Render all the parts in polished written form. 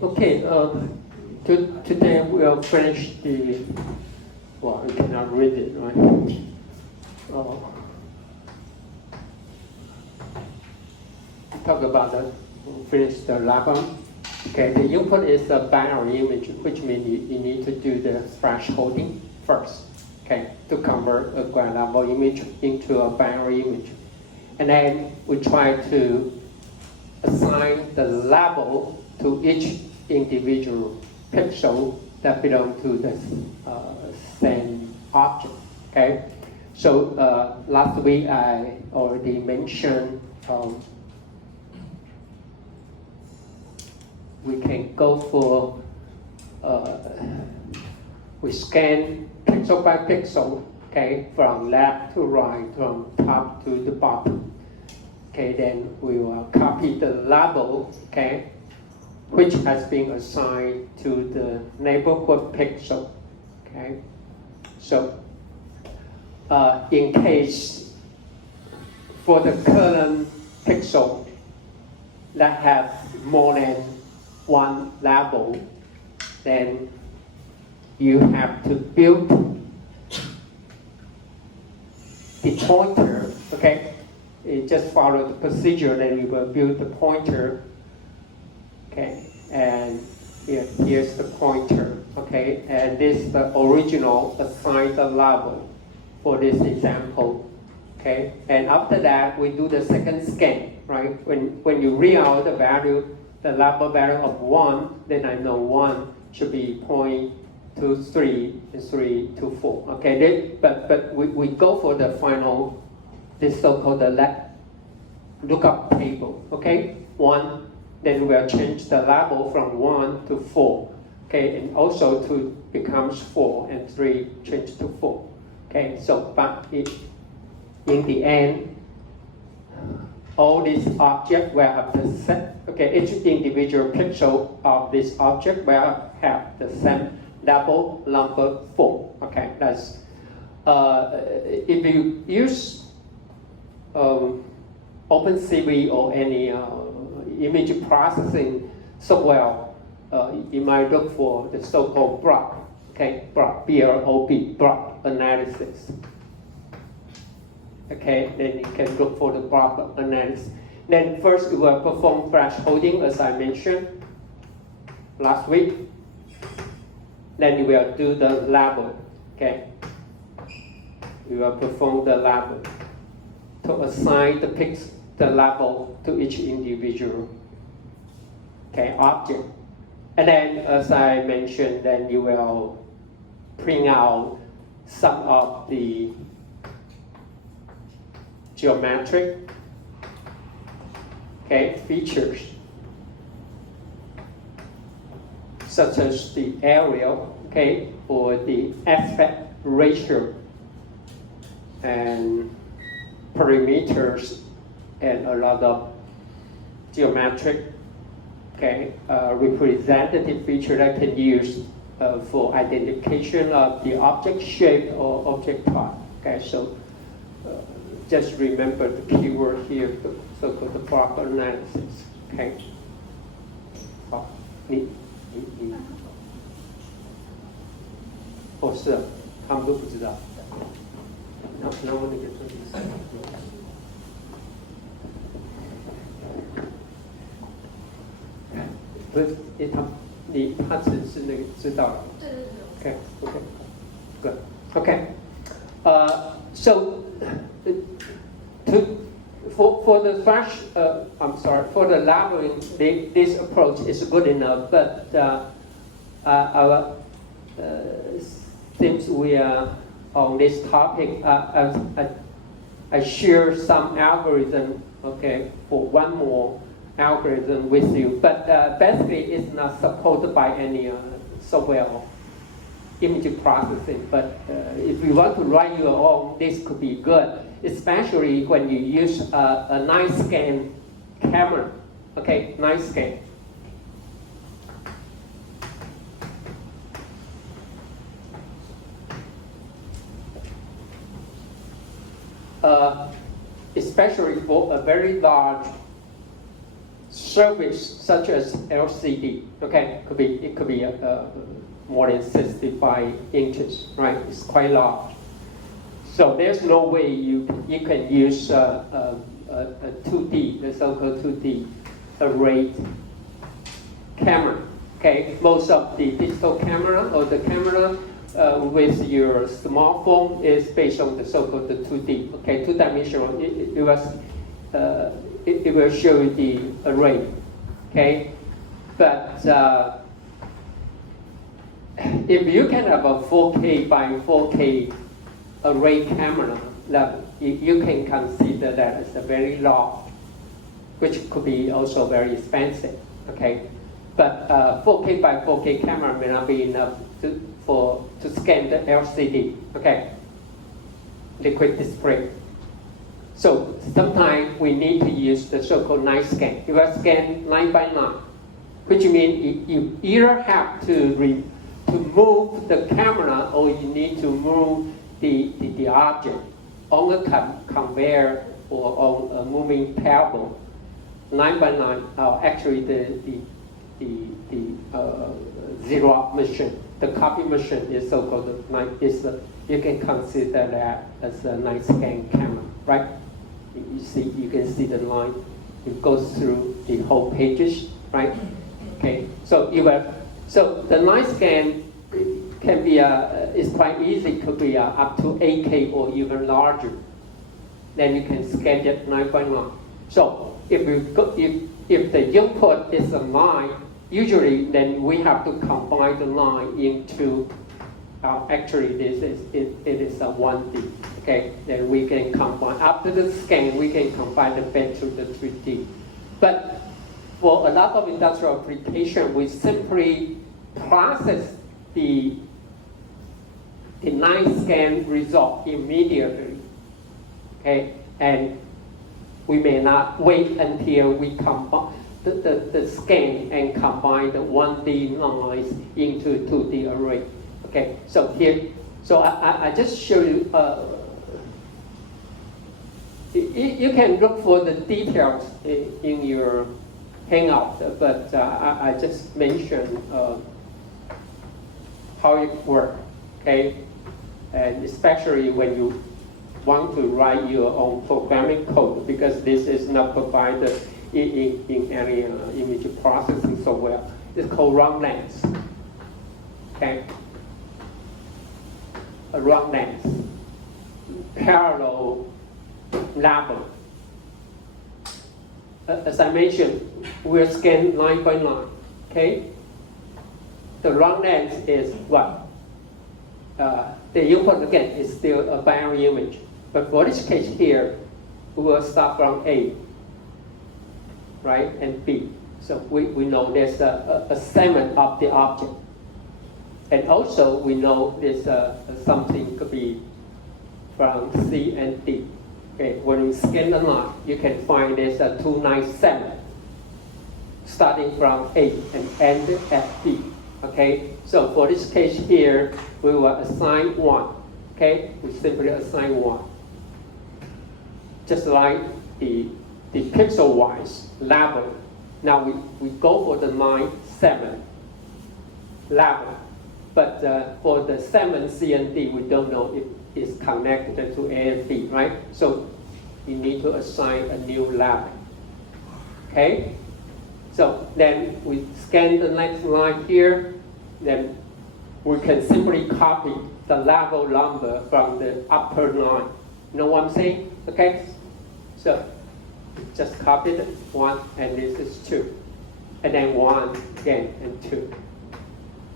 Okay. Today we'll finish the. Well, you cannot read it, right? Talk about finish the lava. Okay, the input is the binary image, which means you need to do the thresholding first. Okay, to convert a ground level image into a binary image, and then we try to assign the label to each individual pixel that belong to the same object. Okay, so last week I already mentioned we can go for we scan pixel by pixel, okay, from left to right, from top to the bottom. Okay, then we will copy the label, okay, which has been assigned to the neighborhood pixel. Okay, so in case for the current pixel that have more than one label, then you have to build the pointer. Okay. You just follow the procedure, then you will build the pointer. Okay, and here's the pointer. Okay, and this is the original assigned label for this example. Okay, and after that we do the second scan. Right, when you read out the value, the label value of 1, then I know 1 should be 0.23 and 3 to 4. Okay, but we go for the final. This so-called lookup table, okay? 1, then we'll change the label from 1 to 4, okay? And also to becomes 4, and 3 change to 4, okay? So, but in the end, all these objects will have the same, okay? Each individual pixel of this object will have the same label number 4, okay? That's if you use OpenCV or any image processing software, you might look for the so-called block, okay, block, B-L-O-B, block analysis. Okay, then you can look for the block analysis. Then first you will perform thresholding, as I mentioned last week. Then you will do the label, okay. You will perform the label to assign the label to each individual, okay, object. And then, as I mentioned, then you will print out some of the geometric, okay, features, such as the area, okay, or the aspect ratio, and perimeters, and a lot of geometric, okay, representative feature that can use for identification of the object shape or object type. Okay, so just remember the keyword here, the so-called the block analysis. Okay. 好，你，哦，是啊，他们都不知道。那我那个说的是。不是，因为他只是那个知道了。对。Okay. Good. Okay. So for the for the labeling, this approach is good enough, but since we are on this topic, I I share some algorithm, okay, for one more algorithm with you. But basically, it's not supported by any software or image processing. But if you want to write your own, this could be good, especially when you use a night scan camera. Okay, night scan. Especially for a very large surface such as LCD, okay, it could be more than 65 inches, right? It's quite large. So there's no way you can use a 2D, the so-called 2D array camera. Okay, most of the digital camera or the camera with your smartphone is based on the so-called the 2D. Okay, two-dimensional. It will show you the array. Okay, but if you can have a 4K by 4K array camera level, you can consider that as a very large, which could be also very expensive. Okay, but 4K by 4K camera may not be enough to scan the LCD. Okay, liquid display. So sometimes we need to use the so-called night scan. You will scan line by line, which means you either have to move the camera or you need to move the object on a conveyor or on a moving table, line by line. Actually, the Xerox machine, the copy machine is so-called you can consider that as a night scan camera, right? You can see the line. It goes through the whole pages, right? Okay. So the night scan can be is quite easy. Could be up to 8K or even larger. Then you can scan it line by line. So if the input is a line, usually then we have to combine the line into. Actually, it is a 1D. Okay, then we can combine after the scan. We can combine the back to the 3D. But for a lot of industrial application, we simply process the night scan result immediately. Okay, and we may not wait until we combine the scan and combine the 1D lines into 2D array. Okay, so here, I just show you. You can look for the details in your Hangout, but I just mentioned how it works. Okay, and especially when you want to write your own programming code, because this is not provided in any image processing software. It's called run length. Okay. A run length, parallel level. As I mentioned, we'll scan line by line. Okay. The run length is what? The input again is still a binary image, but for this case here, we will start from A, right, and B. So we know there's a segment of the object. And also, we know there's something could be from C and D. Okay, when you scan the line, you can find there's a 297 starting from A and end at B. Okay, so for this case here, we will assign 1. Okay, we simply assign 1. Just like the pixel-wise level. Now we go for the line 7 level. But for the 7, C, and D, we don't know if it's connected to A and B, right? So you need to assign a new level. Okay? So then we scan the next line here. Then we can simply copy the level number from the upper line. You know what I'm saying? Okay? So just copy it, 1, and this is 2. And then 1 again, and 2.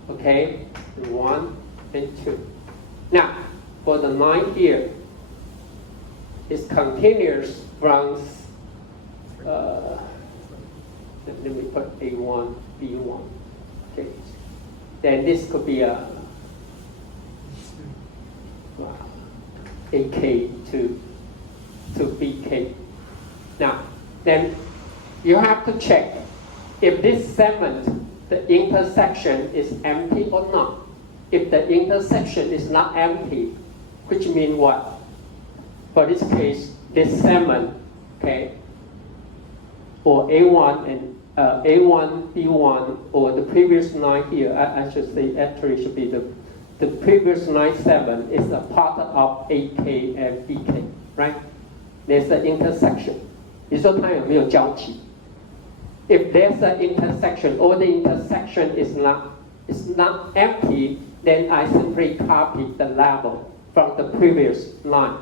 Okay, 1 and 2. Now, for the line here, is continuous from, let me put A1, B1. Okay. Then this could be a AK to BK. Now, then you have to check if this segment, the intersection is empty or not. If the intersection is not empty, which means what? For this case, this segment, okay, or A1 and A1, B1, or the previous line here, I should say actually should be the previous line 7 is a part of AK and BK, right? There's an intersection. 你说它有没有交集? If there's an intersection or the intersection is not empty, then I simply copy the label from the previous line.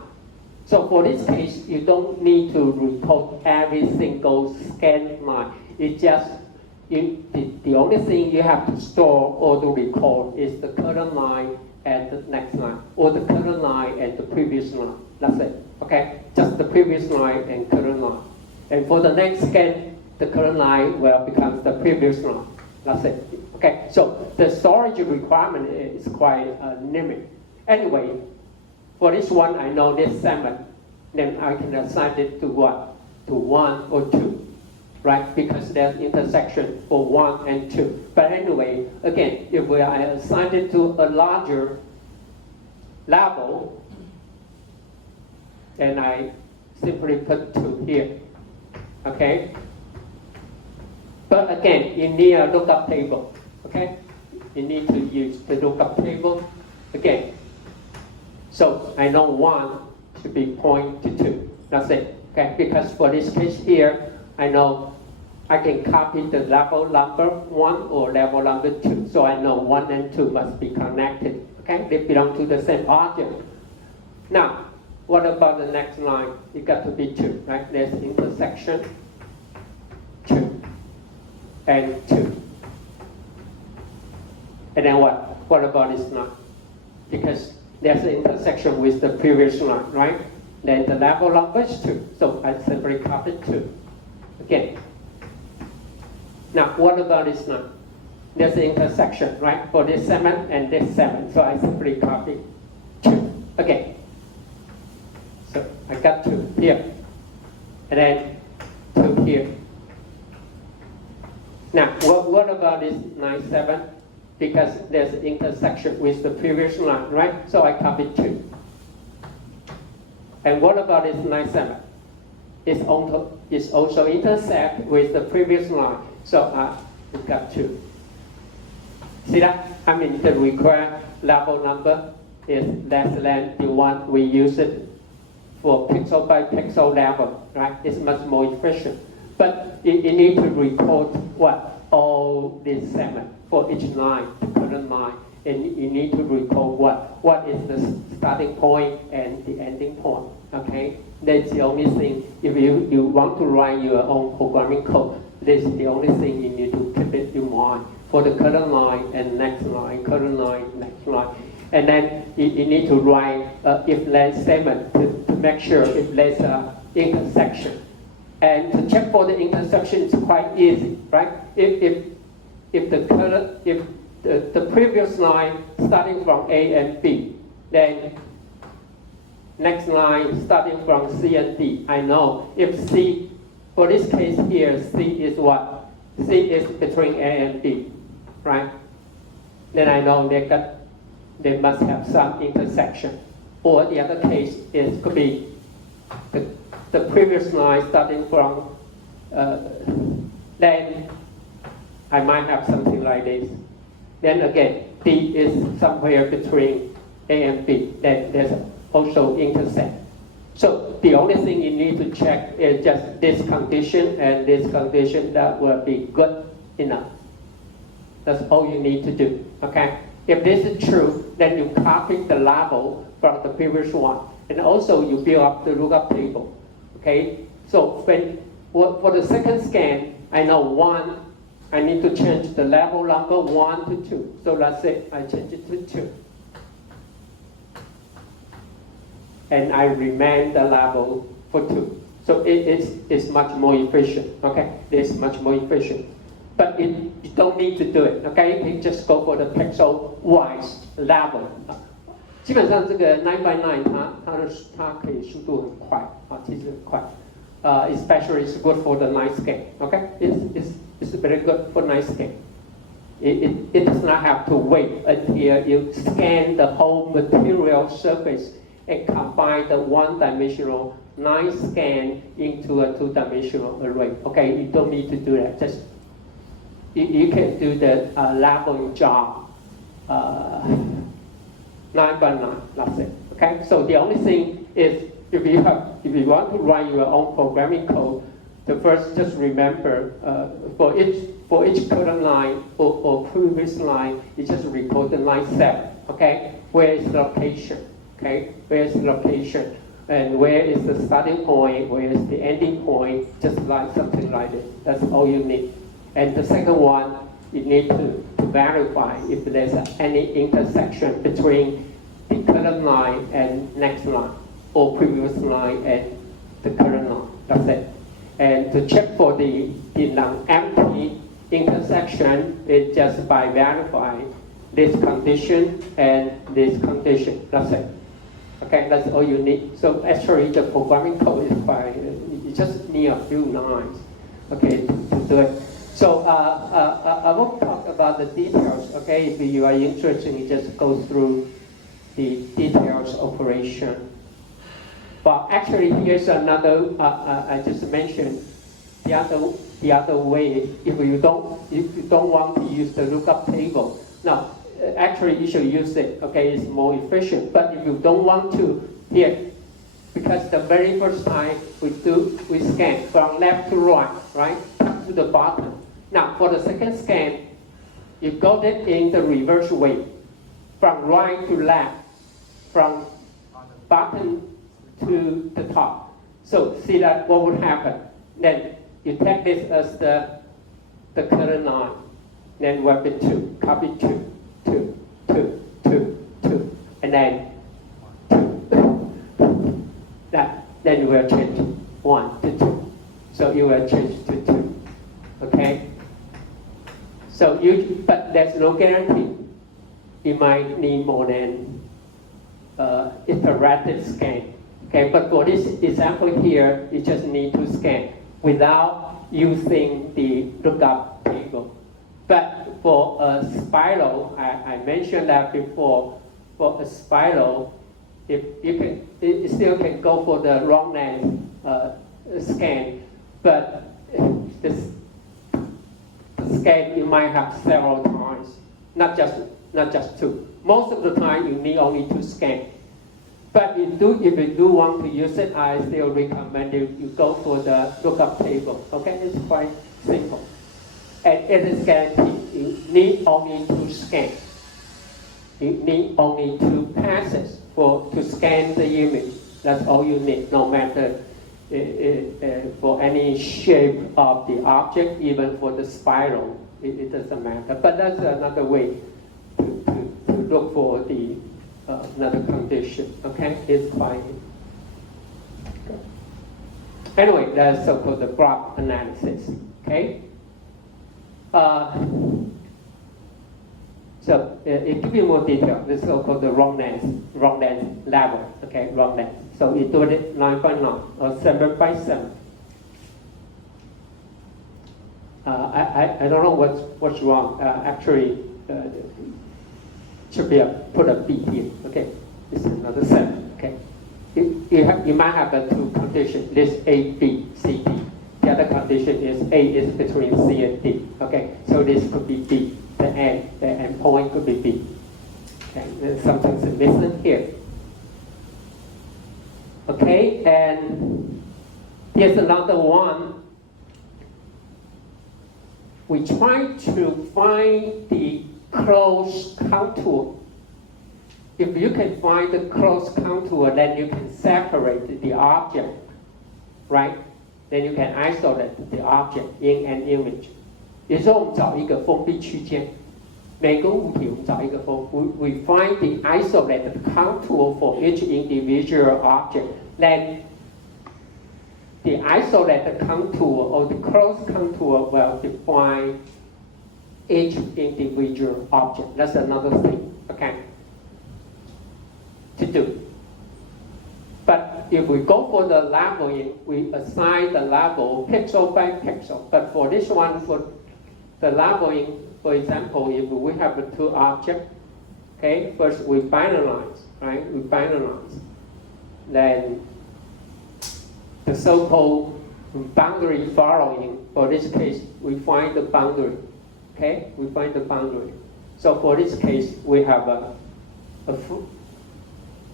So for this case, you don't need to record every single scan line. It just the only thing you have to store or to record is the current line and the next line, or the current line and the previous line. That's it. Okay, just the previous line and current line. And for the next scan, the current line will become the previous line. That's it. Okay, so the storage requirement is quite limited. Anyway, for this one, I know this segment, then I can assign it to what? To 1 or 2, right? Because there's intersection for 1 and 2. But anyway, again, if I assign it to a larger level, then I simply put 2 here. Okay? But again, you need a lookup table. Okay? You need to use the lookup table again. So I know 1 should be point to 2. That's it. Okay? Because for this case here, I know I can copy the level number 1 or level number 2. So I know 1 and 2 must be connected. Okay? They belong to the same object. Now, what about the next line? It got to be 2, right? There's intersection 2 and 2. And then what? What about this line? Because there's an intersection with the previous line, right? Then the level number is 2. So I simply copy 2. Again. Now, what about this line? There's an intersection, right? For this segment and this segment. So I simply copy 2. Again. So I got 2 here. And then 2 here. Now, what about this line 7? Because there's an intersection with the previous line, right? So I copy 2. And what about this line 7? It's also intersect with the previous line. So we got 2. See that? I mean, the required level number is less than the one we use it for pixel by pixel level, right? It's much more efficient. But you need to record what? All these segments for each line, the current line. And you need to record what is the starting point and the ending point, okay? That's the only thing. If you want to write your own programming code, this is the only thing you need to keep it in mind for the current line and next line, current line, next line. And then you need to write if-then statement to make sure if there's an intersection. And to check for the intersection is quite easy, right? If the previous line starting from A and B, then next line starting from C and D, I know if C, for this case here, C is what? C is between A and B, right? Then I know they must have some intersection. Or the other case is could be the previous line starting from, then I might have something like this. Then again, D is somewhere between A and B. Then there's also intersect. So the only thing you need to check is just this condition and this condition that will be good enough. That's all you need to do, okay? If this is true, then you copy the label from the previous one. And also you build up the lookup table, okay? So for the second scan, I know 1, I need to change the level number 1 to 2. So let's say I change it to 2. and I remain the level for 2. So it's much more efficient, okay? It's much more efficient. But you don't need to do it, okay? You can just go for the pixel-wise level. 基本上这个 9 by 9它可以速度很快啊，其实很快。Especially it's good for the night scan, okay? It's very good for night scan. It does not have to wait until you scan the whole material surface and combine the one-dimensional night scan into a two-dimensional array. Okay, you don't need to do that. Just you can do the leveling job 9 by 9. That's it. Okay, so the only thing is if you want to write your own programming code, the first just remember for each current line or previous line, you just record the line 7. Okay, where is the location? Okay, where is the location? And where is the starting point? Where is the ending point? Just like something like this. That's all you need. And the second one, you need to verify if there's any intersection between the current line and next line, or previous line and the current line. That's it. And to check for the non-empty intersection, it's just by verifying this condition and this condition. That's it. Okay, that's all you need. So actually, the programming code is quite. You just need a few lines, okay, to do it. So I won't talk about the details. Okay, if you are interested, you just go through the details operation. But actually, here's another. I just mentioned the other way. If you don't want to use the lookup table, now actually you should use it. Okay, it's more efficient. But if you don't want to, here, because the very first time we scan from left to right, top to the bottom. Now for the second scan, you got it in the reverse way, from right to left, from bottom to the top. So see that what would happen? Then you take this as the current line, then wrap it 2, copy 2, 2, 2, 2, 2, and then 2. Then you will change 1 to 2. So you will change to 2. Okay? So but there's no guarantee. You might need more than iterative scan. Okay, but for this example here, you just need to scan without using the lookup table. But for a spiral, I mentioned that before. For a spiral, if you still can go for the long length scan, but this scan you might have several times, not just 2. Most of the time you need only 2 scans. But if you do want to use it, I still recommend you go for the lookup table. Okay, it's quite simple. And it is guaranteed. You need only 2 scans. You need only 2 passes to scan the image. That's all you need, no matter for any shape of the object, even for the spiral, it doesn't matter. But that's another way to look for the another condition. Okay, it's quite. Anyway, that's so-called the block analysis. Okay. So it gives you more detail. This is so-called the wrong length level. Okay, wrong length. So you do it 9 by 9 or 7 by 7. I don't know what's wrong. Actually, should be put a B here. Okay, this is another 7. Okay, you might have the 2 conditions. This A, B, C, D. The other condition is A is between C and D. Okay, so this could be B. The end point could be B. Okay, there's something's missing here. Okay, and here's another one. We try to find the close contour. If you can find the close contour, then you can separate the object, right? Then you can isolate the object in an image. 也就是说，我们找一个封闭区间，每个物体我们找一个 we find the isolated contour for each individual object. Then the isolated contour or the closed contour will define each individual object. That's another thing, okay, to do. But if we go for the leveling, we assign the level pixel by pixel. But for this one, for the leveling, for example, if we have the two objects, okay, first we binarize, right? We binarize. Then the so-called boundary following, for this case, we find the boundary, okay? We find the boundary. So for this case, we have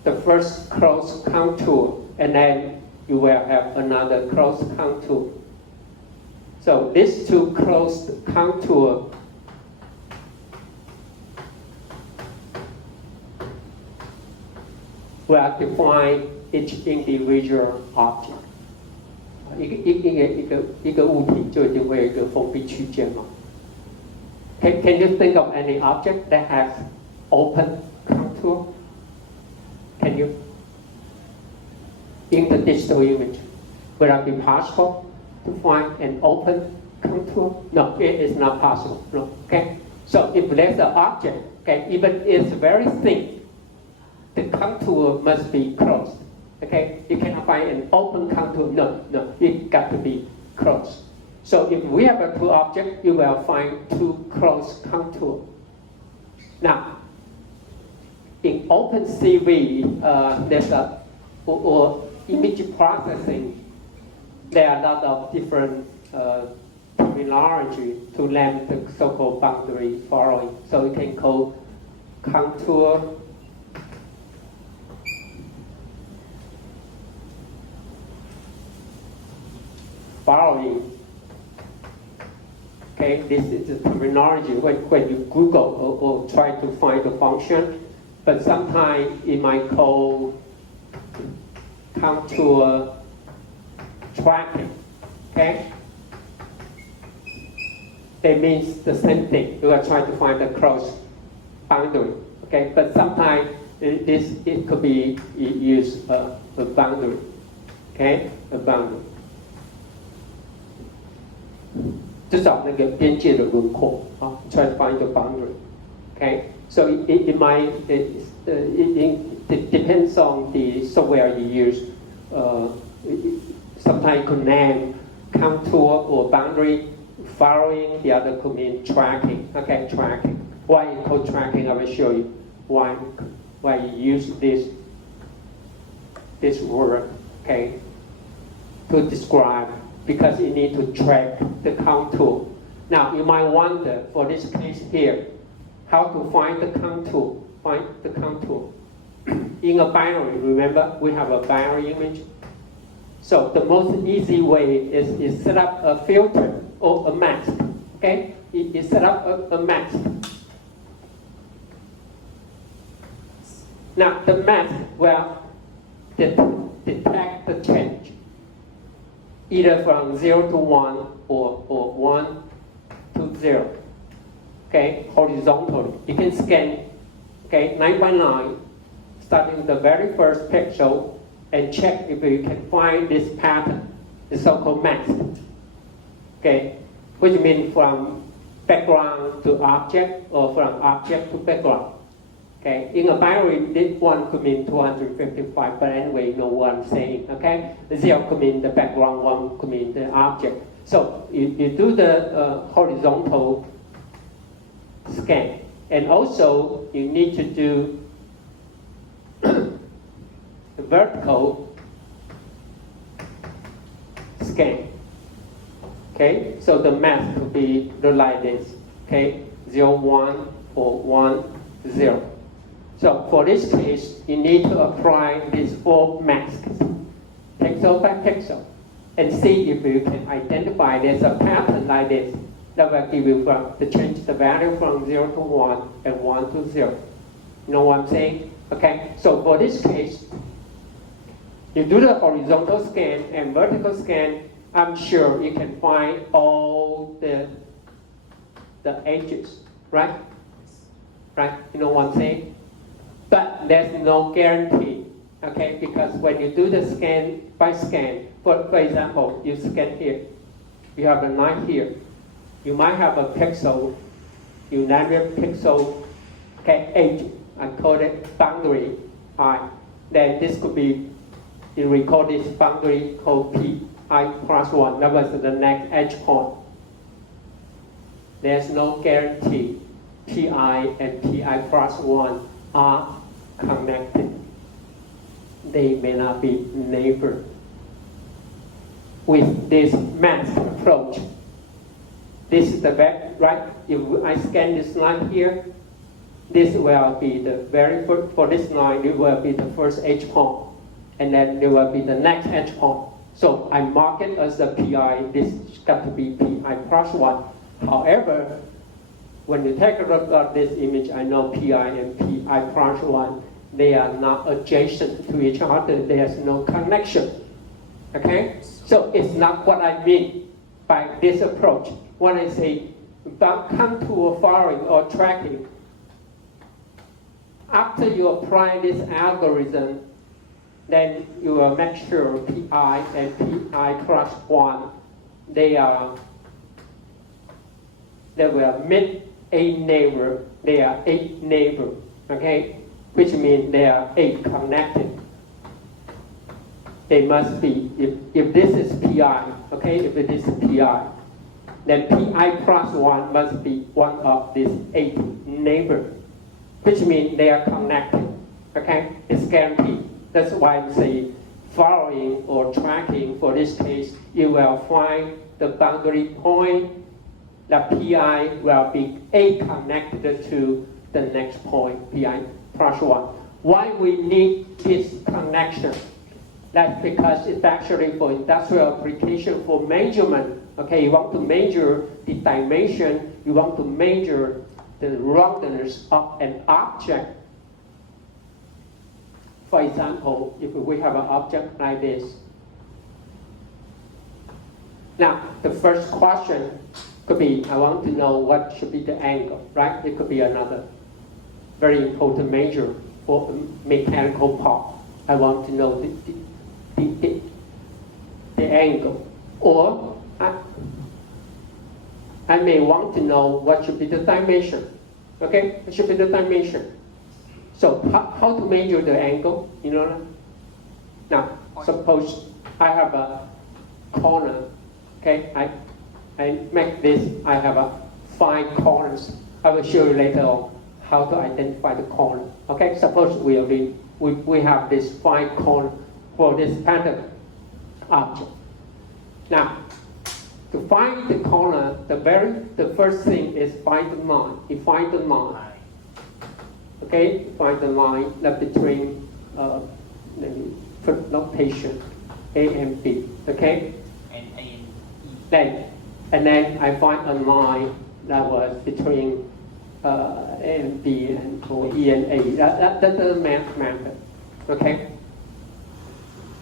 the first closed contour, and then you will have another closed contour. So these two closed contour will define each individual object. 一个物体就一定会有一个封闭区间嘛。Can you think of any object that has open contour? Can you? In the digital image, would that be possible to find an open contour? No, it is not possible. No. Okay. So if there's an object, okay, even if it's very thin, the contour must be closed. Okay, you cannot find an open contour. No, it got to be closed. So if we have a two objects, you will find two closed contours. Now, in OpenCV, there's or image processing. There are a lot of different terminology to learn the so-called boundary following. So you can call contour following. Okay, this is the terminology when you Google or try to find the function, but sometimes it might call contour tracking. Okay, that means the same thing. You are trying to find the close boundary. Okay, but sometimes it could be used a boundary. Okay, a boundary. 就找那个边界的轮廓啊 ，try to find the boundary. Okay, so it might it depends on the software you use. Sometimes you could name contour or boundary following. The other could mean tracking. Okay, tracking. Why it's called tracking? I will show you why you use this word. Okay, to describe. Because you need to track the contour. Now you might wonder, for this case here, how to find the contour. Find the contour. In a binary, remember we have a binary image. So the most easy way is set up a filter or a mask. Okay, you set up a mask. Now the mask will detect the change, either from 0 to 1 or 1 to 0. Okay, horizontally. You can scan, okay, 9 by 9, starting with the very first pixel, and check if you can find this pattern, the so-called mask. Okay, which means from background to object or from object to background. Okay, in a binary, this one could mean 255, but anyway, you know what I'm saying, okay? 0 could mean the background, 1 could mean the object. So you do the horizontal scan, and also you need to do the vertical scan. Okay, so the mask could be like this, okay? 0, 1 or 1, 0. So for this case, you need to apply these 4 masks, pixel by pixel, and see if you can identify there's a pattern like this that will give you to change the value from 0 to 1 and 1 to 0. You know what I'm saying? Okay, so for this case, you do the horizontal scan and vertical scan. I'm sure you can find all the edges, right? right? You know what I'm saying? But there's no guarantee, okay? Because when you do the scan by scan, for example, you scan here, you have a line here, you might have a pixel, you name it pixel, okay, 8, I call it boundary I. Then this could be, you recall this boundary called pi plus 1, that was the next edge point. There's no guarantee pi and pi plus 1 are connected. They may not be neighbors. With this masked approach, this is the back, right? If I scan this line here, this will be the very first, for this line, it will be the first edge point, and then there will be the next edge point. So I mark it as the pi, this got to be pi plus 1. However, when you take a look at this image, I know pi and pi plus 1, they are not adjacent to each other. There's no connection. Okay? So it's not what I mean by this approach. When I say about contour following or tracking, after you apply this algorithm, then you will make sure pi and pi plus 1, they will meet a neighbor. They are 8 neighbors, okay? Which means they are 8 connected. They must be, if this is pi, okay, if it is pi, then pi plus 1 must be one of these 8 neighbors, which means they are connected, okay? It's guaranteed. That's why I'm saying following or tracking, for this case, you will find the boundary point, the pi will be 8 connected to the next point, pi plus 1. Why we need this connection? That's because it's actually for industrial application for measurement. Okay, you want to measure the dimension, you want to measure the roundness of an object. For example, if we have an object like this. Now, the first question could be, I want to know what should be the angle, right? It could be another very important measure for a mechanical part. I want to know the angle. Or I may want to know what should be the dimension. Okay, it should be the dimension. So how to measure the angle, you know? Now, suppose I have a corner, okay? I make this, I have 5 corners. I will show you later on how to identify the corner. Okay, suppose we have this 5 corners for this pattern object. Now, to find the corner, the first thing is find the line. You find the line. Okay, find the line that between let me put notation A and B. Okay, and then I find a line that was between A and B and or E and A. That's the math method. Okay,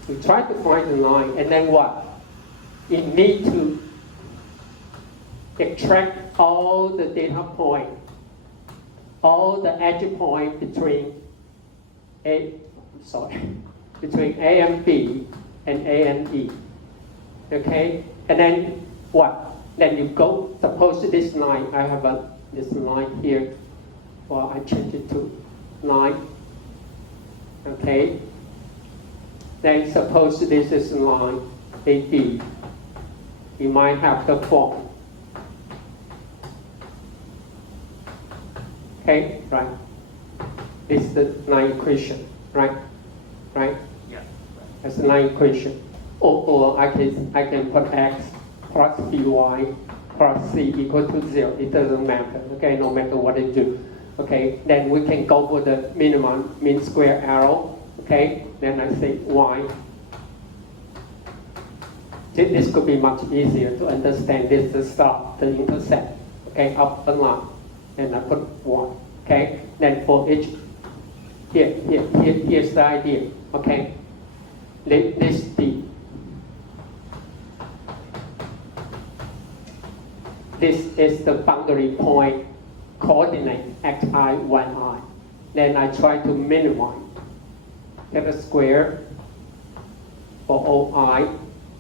we try to find the line, and then what? You need to extract all the data points, all the edge point between between A and B and A and E. Okay, and then what? Then you go. Suppose this line, I have this line here. Well, I change it to 9. Okay. Then suppose this is line AB. You might have the form. Okay, right. This is the line equation, right? Right? Yeah. That's the line equation. Or I can put x plus by plus c equal to 0. It doesn't matter. Okay, no matter what I do. Okay, then we can go for the minimum mean square arrow. Okay, then I say y. This could be much easier to understand. This is the start, the intercept. Okay, up and line. And I put 1. Okay, then for each, here's the idea. Okay, this D. This is the boundary point coordinate xi, yi. Then I try to minimize. Get a square for OI,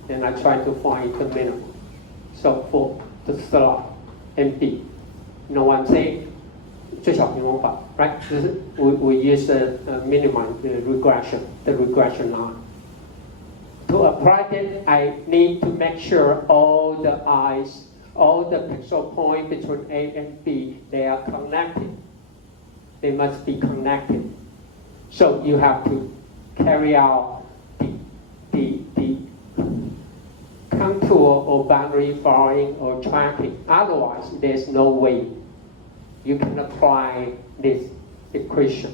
then I try to find the minimum. So for the slot MB, you know what I'm saying? 最小平方法 right? We use the minimum, the regression line. To apply it, I need to make sure all the eyes, all the pixel points between A and B, they are connected. They must be connected. So you have to carry out the contour or boundary following or tracking. Otherwise, there's no way you can apply this equation.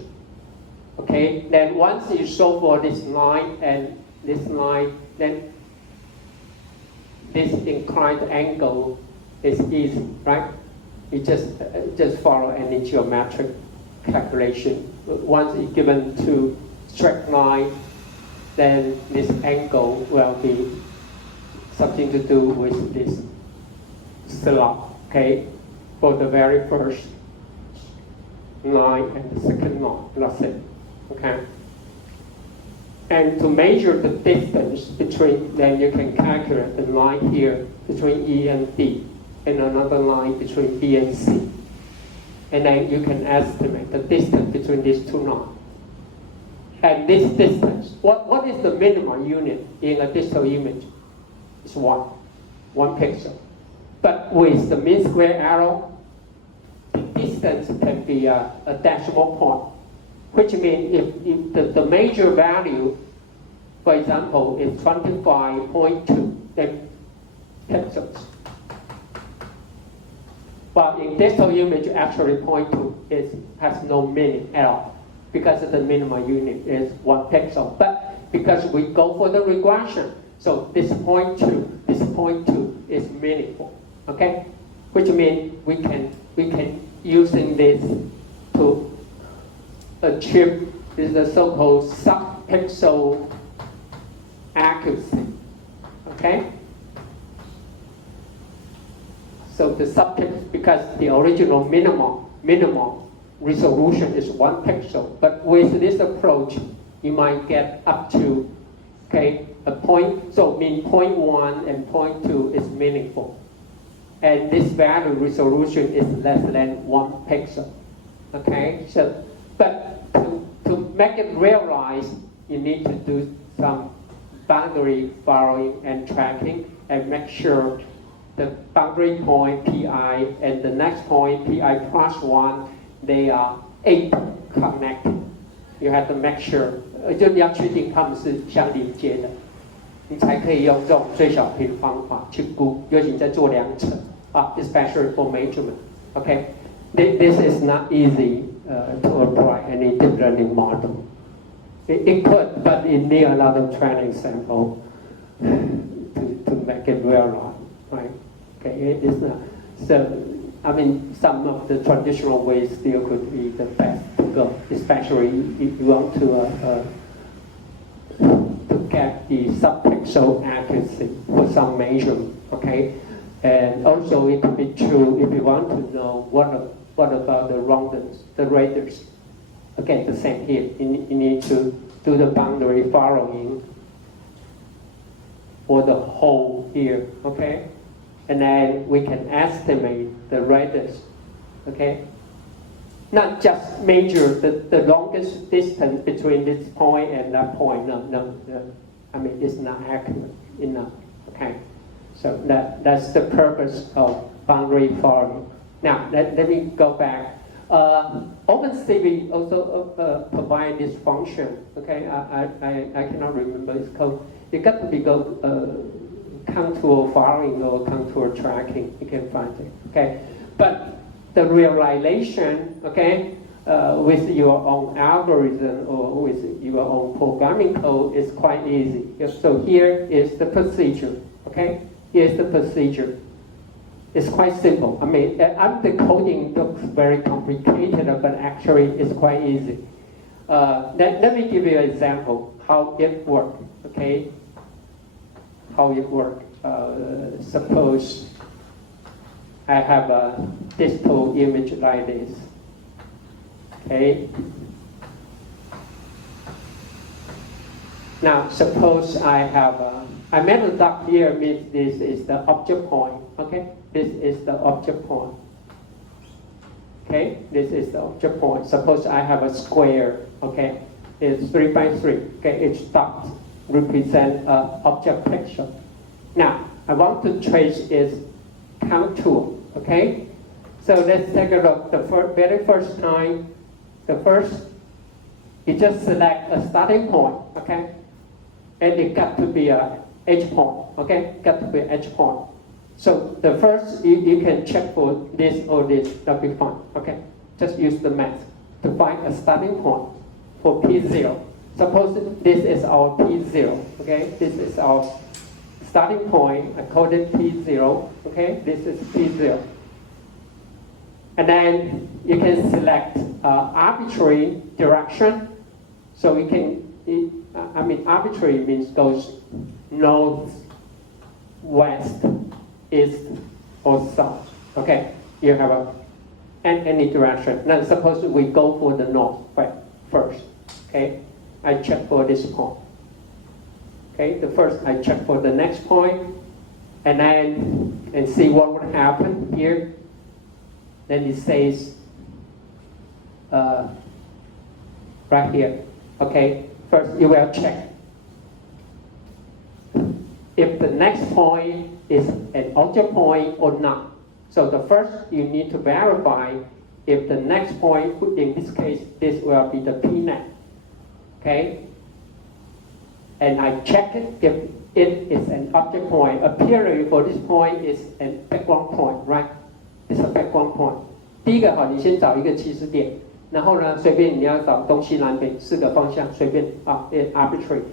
Okay, then once you solve for this line and this line, then this inclined angle is easy, right? You just follow any geometric calculation. Once it's given to straight line, then this angle will be something to do with this slot, okay? For the very first line and the second line, that's it, okay? And to measure the distance between, then you can calculate the line here between E and D, and another line between B and C. And then you can estimate the distance between these two lines. And this distance, what is the minimum unit in a digital image? It's one pixel. But with the mean square error, the distance can be a decimal point, which means if the major value, for example, is 25.2 then pixels. But in digital image, actually 0.2 has no meaning at all, because the minimum unit is 1 pixel. But because we go for the regression, so this 0.2 is meaningful, okay? Which means we can using this to achieve the so-called sub-pixel accuracy, okay? So the sub-pixel, because the original minimum resolution is 1 pixel, but with this approach, you might get up to, okay, a point, so mean 0.1 and 0.2 is meaningful. And this value resolution is less than 1 pixel, okay? So, but to make it realized, you need to do some boundary following and tracking and make sure the boundary point Pi and the next point Pi plus 1, they are 8 connected. You have to make sure, 就你要确定它们是相连接的，你才可以用这种最小平方法去估，尤其你在做量测啊 ，especially for measurement. Okay, this is not easy to apply any deep learning model. It could, but it need a lot of training sample to make it real, right? Okay, it's not. So, I mean, some of the traditional ways still could be the best to go, especially if you want to get the sub-pixel accuracy for some measurement, okay? And also it could be true if you want to know what about the roundness, the radius. Again, the same here. You need to do the boundary following for the whole here, okay? And then we can estimate the radius, okay? Not just measure the longest distance between this point and that point. No. I mean, it's not accurate enough, okay? So that's the purpose of boundary following. Now, let me go back. OpenCV also provide this function, okay? I cannot remember its code. It got to be contour following or contour tracking, you can find it, okay? But the realization, okay, with your own algorithm or with your own programming code is quite easy. So here is the procedure, okay? Here's the procedure. It's quite simple. I mean, the coding looks very complicated, but actually it's quite easy. Let me give you an example how it works, okay? How it works. Suppose I have a digital image like this. Okay. Now suppose I have I made a dot here means this is the object point. Okay, this is the object point. Okay, this is the object point. Suppose I have a square. Okay, it's 3 by 3. Okay, each dot represent an object picture. Now I want to trace its contour. Okay, so let's take a look. The very first time, you just select a starting point. Okay, and it got to be a edge point. Okay, got to be an edge point. So the first, you can check for this or this, that'll be fine. Okay, just use the math to find a starting point for P0. Suppose this is our P0. Okay, this is our starting point. I call it P0. Okay, this is P0. And then you can select arbitrary direction. So we can, arbitrary means goes north, west, east, or south. Okay, you have any direction. Now suppose we go for the north first. Okay, I check for this point. Okay, the first I check for the next point, and see what would happen here. Then it says right here. Okay, first you will check if the next point is an object point or not. So the first you need to verify if the next point, in this case, this will be the P-net. Okay, and I check it if it is an object point. Appearing for this point is a background point, right? It's a background point. 第一个好，你先找一个起始点，然后呢，随便你要找东西南北4个方向，随便啊 ，arbitrary.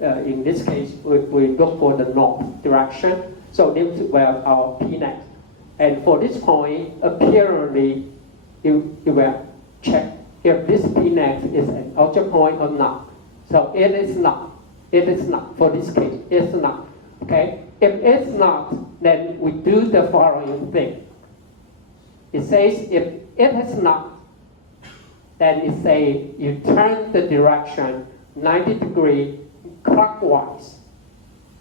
In this case, we look for the north direction. So this will our P-net. And for this point, apparently, you will check if this P-net is an object point or not. So it is not. It is not. For this case, it's not. Okay. If it's not, then we do the following thing. It says if it is not, then it say you turn the direction 90 degrees clockwise.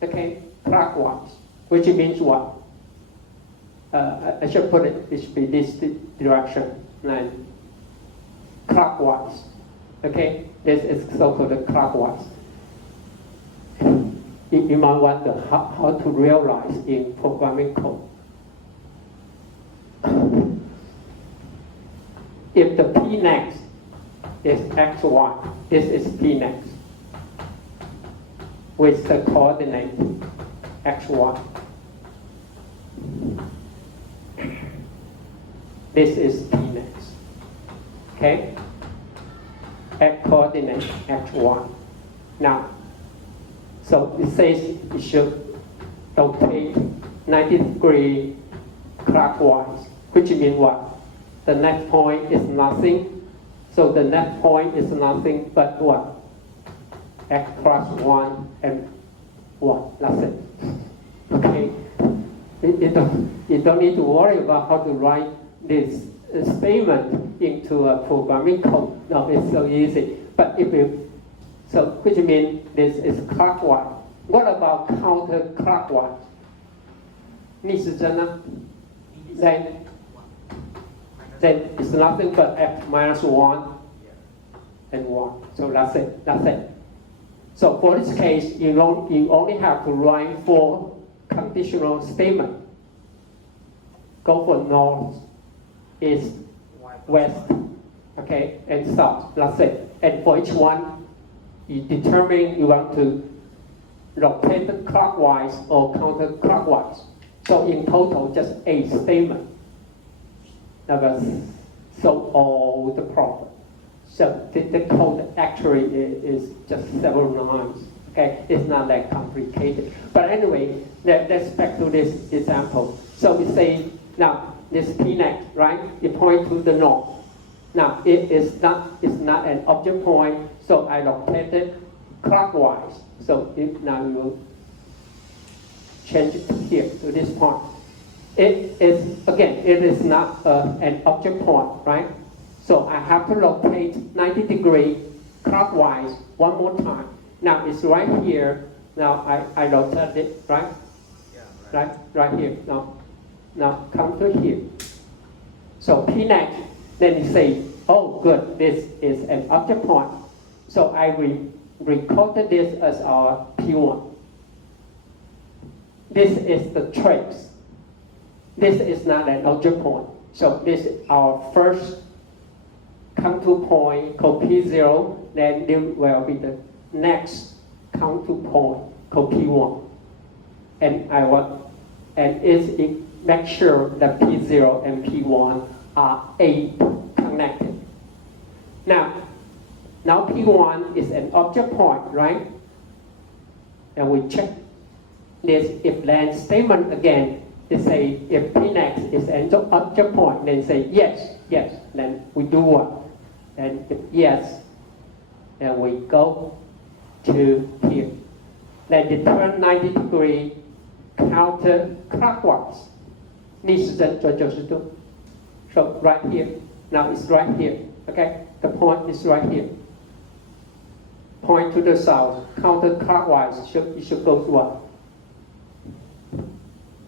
Okay, clockwise, which means what? I should put it should be this direction, and clockwise. Okay, this is so-called clockwise. You might wonder how to realize in programming code. If the P-net is x1, this is P-net with the coordinate x1. This is P-net. Okay? At coordinate x1. Now, so it says it should rotate 90 degrees clockwise, which means what? The next point is nothing. So the next point is nothing but what? X plus 1 and 1. That's it. Okay? You don't need to worry about how to write this statement into a programming code. No, it's so easy. But if you, so which means this is clockwise. What about counterclockwise? 逆时针呢? Then it's nothing but x minus 1 and 1. So that's it. That's it. So for this case, you only have to write 4 conditional statements. Go for north, east, west, okay, and south. That's it. And for each one, you determine you want to rotate it clockwise or counterclockwise. So in total, just 8 statements. That was solve all the problem. So the code actually is just several lines. Okay, it's not that complicated. But anyway, let's back to this example. So we say now this P-net, right? It points to the north. Now it's not an object point, so I rotate it clockwise. So now you will change it here to this point. it is not an object point, right? So I have to locate 90 degrees clockwise one more time. Now it's right here. Now I rotate it, right? Yeah, right here. Now come to here. So P next, then you say, oh good, this is an object point. So I recorded this as our P1. This is the trace. This is not an object point. So this is our first come to point called P0, then there will be the next come to point called P1. And make sure that P0 and P1 are A connected. Now P1 is an object point, right? And we check this if then statement again. It say if P next is an object point, then say yes, then we do what? And if yes, then we go to here. Then they turn 90 degree counterclockwise. 逆时针转90度. So right here, now it's right here, okay? The point is right here. Point to the south, counterclockwise, it should go to what?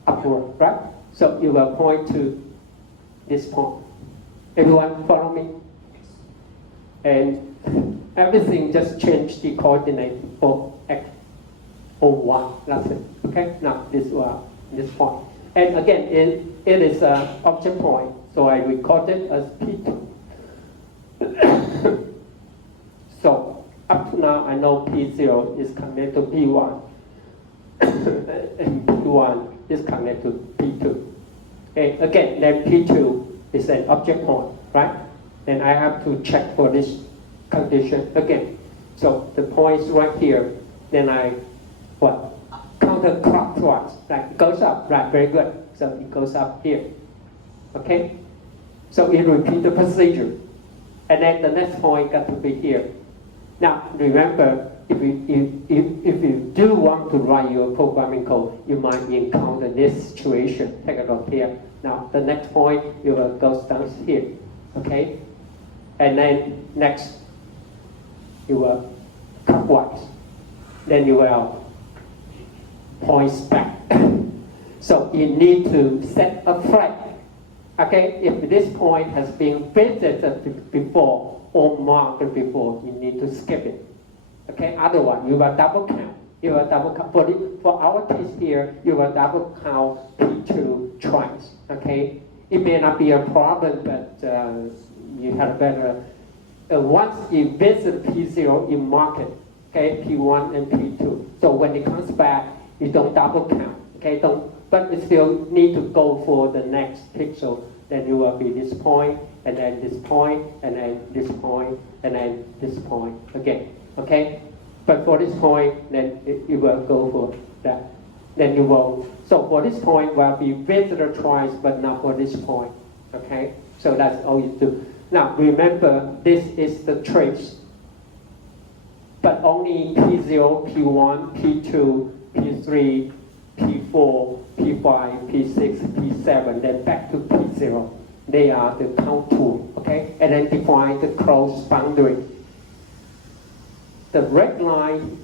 Upward, right? So you will point to this point. Everyone follow me? And everything just change the coordinate for X or Y. That's it. Okay? Now this point. And again, it is an object point. So I record it as P2. So up to now I know P0 is connected to P1. And P1 is connected to P2. Okay, again, then P2 is an object point, right? Then I have to check for this condition again. So the point is right here. Then I counterclockwise, right? It goes up, right? Very good. So it goes up here. Okay? So it repeats the procedure. And then the next point got to be here. Now remember, if you do want to write your programming code, you might encounter this situation. Take a look here. Now the next point, you will go down here. Okay? And then next, you will clockwise. Then you will point back. So you need to set a flag. Okay? If this point has been visited before or marked before, you need to skip it. Okay? Otherwise, you will double count. You will double count. For our case here, you will double count P2 twice. Okay? It may not be a problem, but you have better. Once you visit P0, you mark it. Okay? P1 and P2. So when it comes back, you don't double count. Okay? But you still need to go for the next pixel. Then you will be this point, and then this point, and then this point, and then this point again. Okay? But for this point, then you will go for that. Then you will. So for this point, will be visited twice, but not for this point. Okay? So that's all you do. Now remember, this is the trace. But only P0, P1, P2, P3, P4, P5, P6, P7, then back to P0. They are the count tool, okay? And then define the close boundary. The red line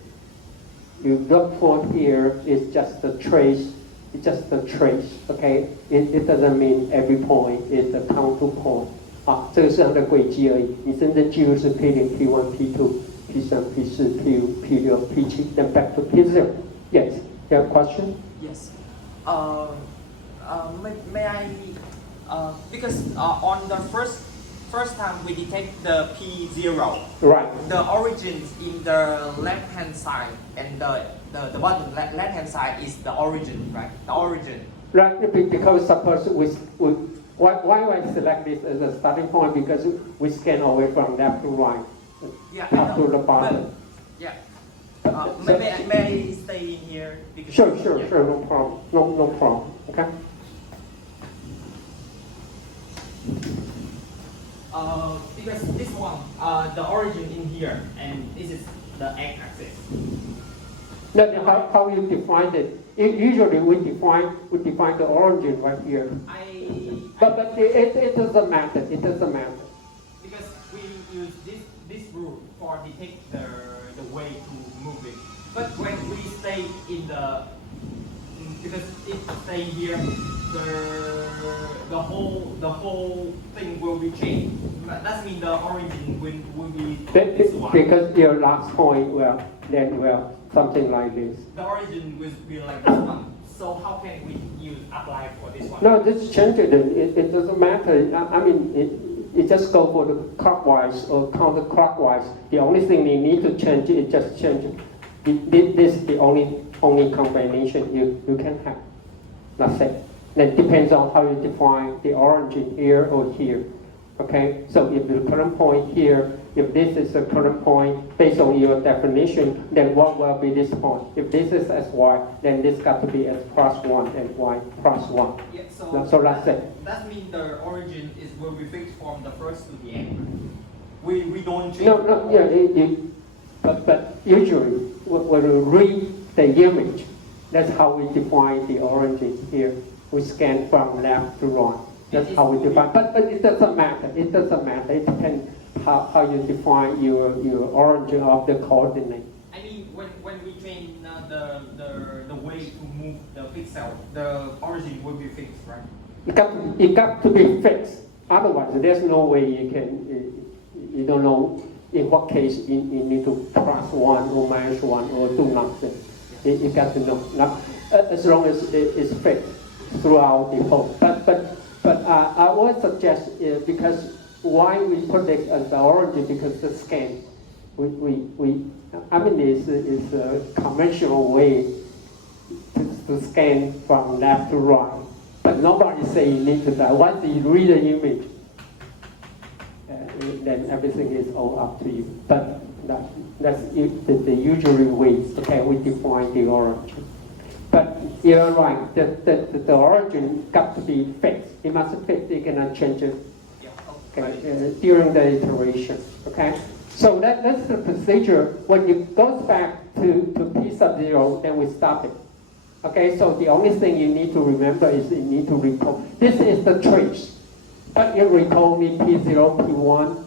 you look for here is just the trace. It's just the trace, okay? It doesn't mean every point is the count to point. 这个是它的轨迹而已。你真正记录是 P0, P1, P2, P3, P4, P5, P6, P7, then back to P0. Yes. You have a question? Yes. May I? Because on the first time we detect the P0. Right. The origin in the left hand side, and the one left hand side is the origin, right? The origin. Right. Because suppose why I select this as a starting point, because we scan away from left to right. Yeah. Up to the bottom. But, yeah. May I stay in here? Because Sure, no problem. No problem. Okay. Because this one, the origin in here, and this is the x-axis. No, no, how you define it? Usually we define the origin right here. But it doesn't matter. It doesn't matter. Because we use this rule for detect the way to move it. But when we stay in the because if stay here, the whole thing will be changed. That means the origin will be this one. Because your last point, something like this. The origin will be like this one. So how can we apply for this one? No, just change it. It doesn't matter. I mean, it just go for the clockwise or counterclockwise. The only thing you need to change is just change it. This is the only combination you can have. That's it. Then depends on how you define the origin here or here. Okay, so if the current point here, if this is the current point based on your definition, then what will be this point? If this is sy, then this got to be s plus 1 and y plus 1. Yeah, so that's it. That means the origin will be fixed from the first to the end. We don't change. No, yeah, but usually when we read the image, that's how we define the origin here. We scan from left to right. That's how we define. But it doesn't matter. It doesn't matter. It depends how you define your origin of the coordinate. I mean, when we change the way to move the pixel, the origin will be fixed, right? It got to be fixed. Otherwise, there's no way you don't know in what case you need to plus 1 or minus 1 or do nothing. You got to know. Now, as long as it's fixed throughout the whole. But I would suggest, because why we put it as the origin, because the scan, I mean, it's a conventional way to scan from left to right. But nobody say you need to that. Once you read the image, then everything is all up to you. But that's the usual way. Okay, we define the origin. But you're right. The origin got to be fixed. It must be fixed. You cannot change it. Okay, during the iteration. Okay. So that's the procedure. When it goes back to p sub 0, then we stop it. Okay. So the only thing you need to remember is you need to recall. This is the trace. But you recall me P0, P1,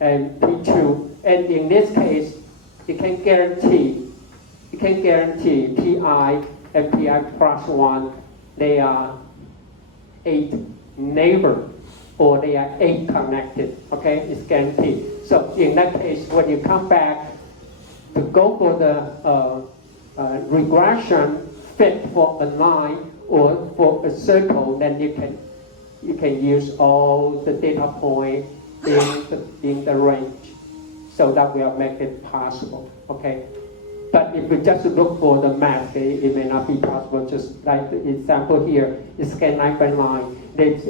and P2. And in this case, you can guarantee Pi and Pi plus 1, they are 8 neighbor, or they are 8 connected. Okay, it's guaranteed. So in that case, when you come back to go for the regression fit for a line or for a circle, then you can use all the data point in the range. So that will make it possible. Okay. But if we just look for the math, it may not be possible. Just like the example here, it's scan line by line. If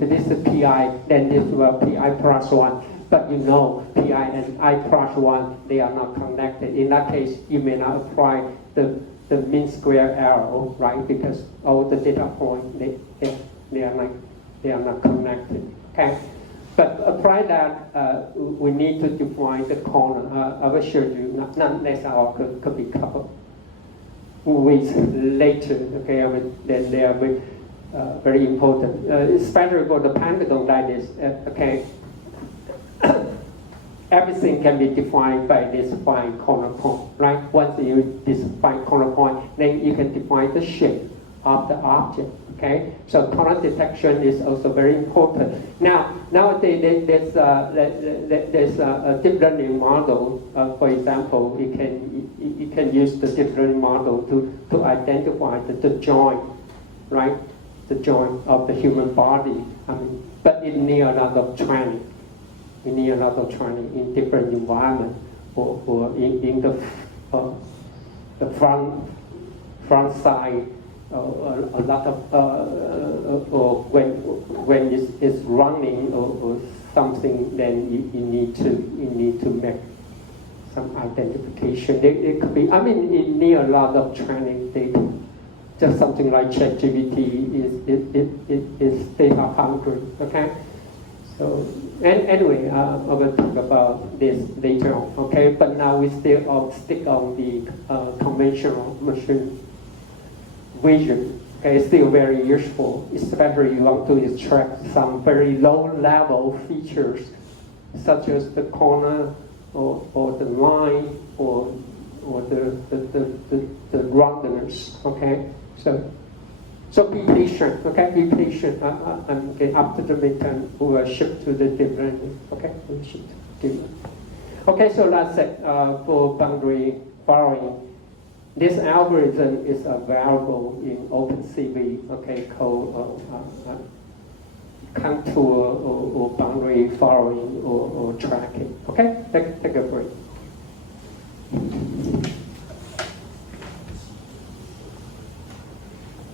this is Pi, then this will Pi plus 1. But you know, Pi and I plus 1, they are not connected. In that case, you may not apply the mean square error, right? Because all the data points, they are not connected. Okay. But apply that, we need to define the corner. I will show you, not next hour, could be a couple weeks later. Okay, I mean, then they are very important, especially for the pentagon like this. Okay, everything can be defined by this fine corner point, right? Once you define corner point, then you can define the shape of the object. Okay, so corner detection is also very important. Nowadays there's a deep learning model. For example, you can use the deep learning model to identify the joint, right? The joint of the human body. I mean, but it needs a lot of training. You need a lot of training in different environments, or in the front side. A lot of or when it's running or something, then you need to make some identification. It could be. I mean, it need a lot of training data. Just something like ChatGPT is data hungry. Okay, So, and anyway, I will talk about this later on, okay? But now we still stick on the conventional machine vision. Okay, it's still very useful, especially you want to extract some very low-level features, such as the corner or the line or the roundness. Okay, so be patient. Okay, be patient. And after the midterm, we will shift to the deep learning. Okay, we shift to deep learning. Okay, so that's it for boundary following. This algorithm is available in OpenCV, okay, called contour or boundary following or tracking. Okay, take a break.